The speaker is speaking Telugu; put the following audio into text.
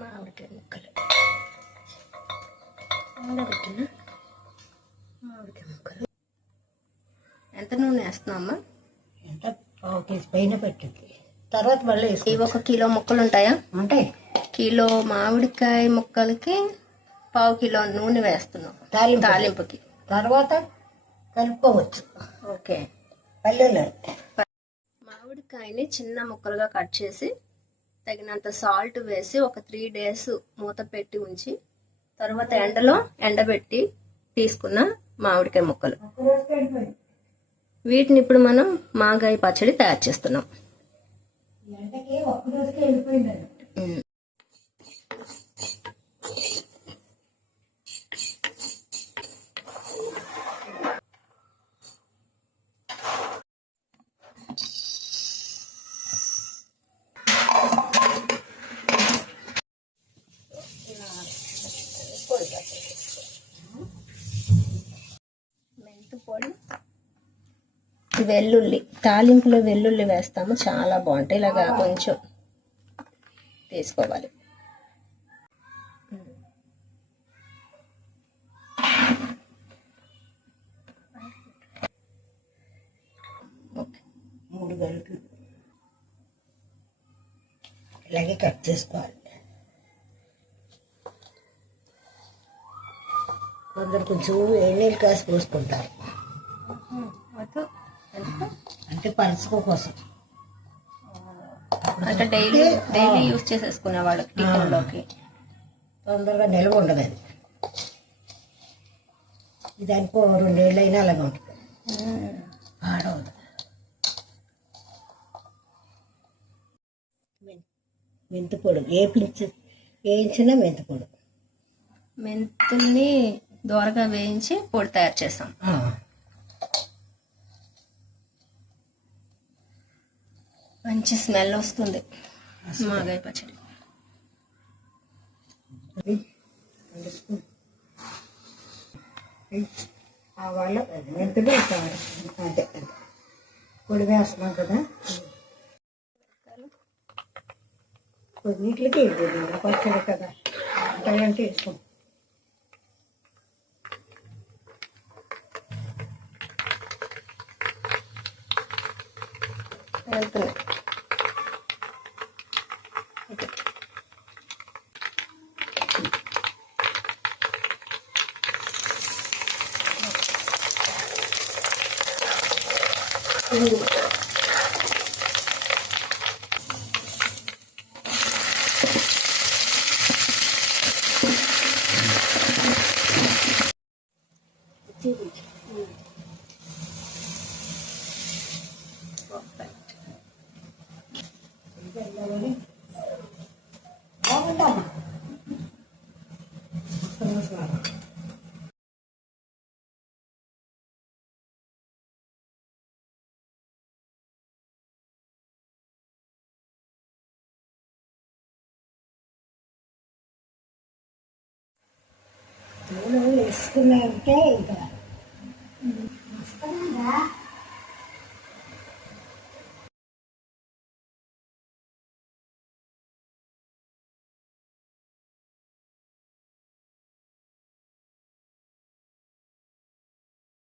మామిడికాయ ముక్కలు. ఆడబెట్టిన మామిడికాయ ముక్కలు. ఎంత నూనె వేస్తున్నామా ఎంత? పావు కేజీ పైన పెట్టింది తర్వాత మళ్ళీ ఇవి ఒక కిలో ముక్కలు ఉంటాయా? అంటే కిలో మామిడికాయ ముక్కలకి పావు కిలో నూనె వేస్తున్నాం. తాలింపు తాలింపుకి. తర్వాత కలుపుకోవచ్చు. ఓకే. పల్లెలు మామిడికాయని చిన్న ముక్కలుగా కట్ చేసి తగినంత సాల్ట్ వేసి ఒక త్రీ డేస్ మూత పెట్టి ఉంచి తర్వాత ఎండలో ఎండబెట్టి తీసుకున్న మామిడికాయ ముక్కలు. వీటిని ఇప్పుడు మనం మాగాయ పచ్చడి తయారు చేస్తున్నాం. మెంతు పొడి వెల్లుల్లి తాలింపులో వెల్లుల్లి వేస్తాము. చాలా బాగుంటాయి. ఇలాగా కొంచెం తీసుకోవాలి. మూడు గంటలు. ఇలాగే కట్ చేసుకోవాలి. కొందరు కొంచెం ఎన్నీళ్ళు కాసి పోసుకుంటారు. అంటే పలుసుకో కోసం. అంటే డైలీ డైలీ యూస్ చేసేసుకునే వాళ్ళకి టిఫిన్లోకి తొందరగా నిల్వ ఉండదు అది. ఇది అనుకో రెండేళ్ళు అయినా అలాగే ఉంటుంది. పాడవదు మెంతిపొడి వేపించి వేయించిన మెంతిపొడి. మెంతుల్ని దోరగా వేయించి పొడి తయారు చేస్తాం. మంచి స్మెల్ వస్తుంది. మాగాయ పచ్చడి. ఆవాలు మెంతులు అంతే పొడి వేస్తున్నాం కదా. కొన్నిటికి పచ్చడి కదా. అంటే వేసుకోం వెళ్తున్నాయి బాగుందమ్మా ఒక్క నిమిషం ఆగు. నూనె వేసుకున్నాయంటే ఇంకా వస్తుందా